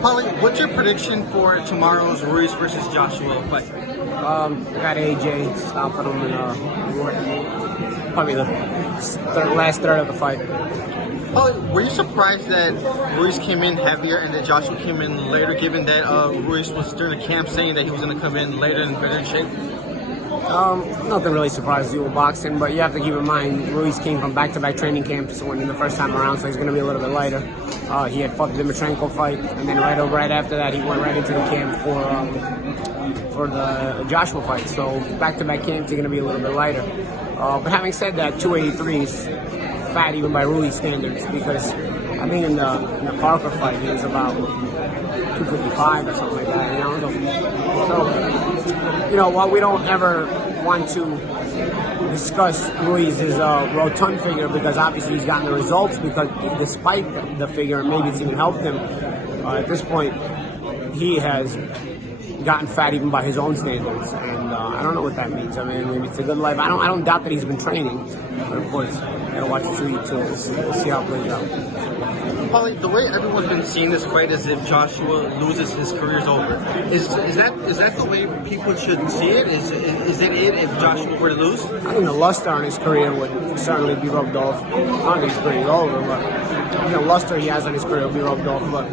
Paulie, what's your prediction for tomorrow's Ruiz versus Joshua fight? I got AJ stopping him in probably the last third of the fight. Paulie, were you surprised that Ruiz came in heavier and that Joshua came in later, given that Ruiz was during the camp saying that he was going to come in later and better in shape? Nothing really surprises you with boxing, but you have to keep in mind Ruiz came from back-to-back training camps when the first time around, so he's going to be a little bit lighter. He had fought the Dimitrenko fight, and then right after that, he went right into the camp for the Joshua fight. So back-to-back camps, he's going to be a little bit lighter. But having said that, 283 is fat even by Ruiz standards, because I think in the Parker fight he was about 255 or something like that. So while we don't ever want to discuss Ruiz's rotund figure, because obviously he's gotten the results, because despite the figure, maybe it's even helped him. At this point, he has gotten fat even by his own standards, and I don't know what that means. I mean, maybe it's a good life. I don't doubt that he's been training, but of course, gotta watch the treat too. We'll see how it plays out. Paulie, the way everyone's been seeing this fight is if Joshua loses, his career's over. Is that the way people should see it? Is it if Joshua were to lose? I think the luster on his career would certainly be rubbed off. I don't think his career's over, but the luster he has on his career will be rubbed off. But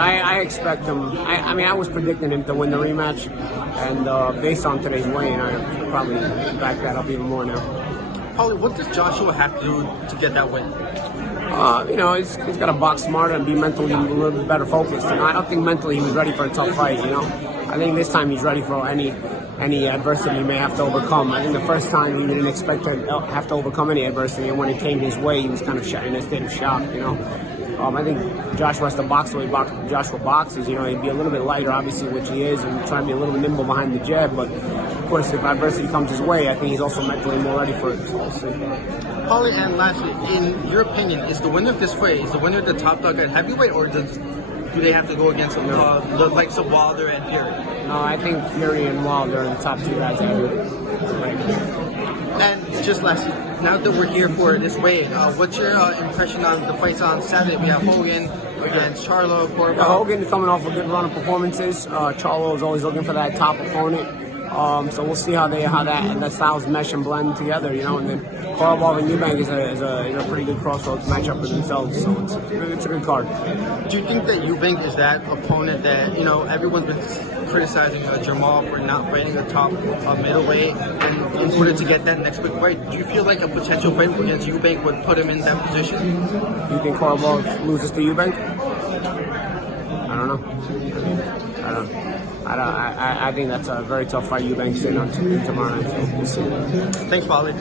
I expect him. I was predicting him to win the rematch, and based on today's weigh-in, I probably back that up even more now. Paulie, what does Joshua have to do to get that win? He's got to box smarter and be mentally a little bit better focused. I don't think mentally he was ready for a tough fight. I think this time he's ready for any adversity he may have to overcome. I think the first time he didn't expect to have to overcome any adversity, and when it came his way, he was kind of in a state of shock. I think Joshua has to box the way Joshua boxes. He'd be a little bit lighter, obviously, which he is, and try to be a little nimble behind the jab. But of course, if adversity comes his way, I think he's also mentally more ready for it. So we'll see. Paulie, and lastly, in your opinion, is the winner of this fight, is the winner the top dog at heavyweight, or do they have to go against the likes of Wilder and Fury? No, I think Fury and Wilder are the top two guys at heavyweight. And just lastly, now that we're here for this weigh-in, what's your impression on the fights on Saturday? We have Hogan against Charlo, Corbo. Hogan is coming off a good run of performances. Charlo is always looking for that top opponent. So we'll see how that styles mesh and blend together, and then Corbo and Eubank is a pretty good crossroads matchup for themselves. So it's a good card. Do you think that Eubank is that opponent that everyone's been criticizing Jamal for not fighting the top middleweight, and in order to get that next big fight, do you feel like a potential fight against Eubank would put him in that position? Do you think Corbo loses to Eubank? I don't know. I think that's a very tough fight Eubank's in on tomorrow night. So we'll see. Thanks, Paulie.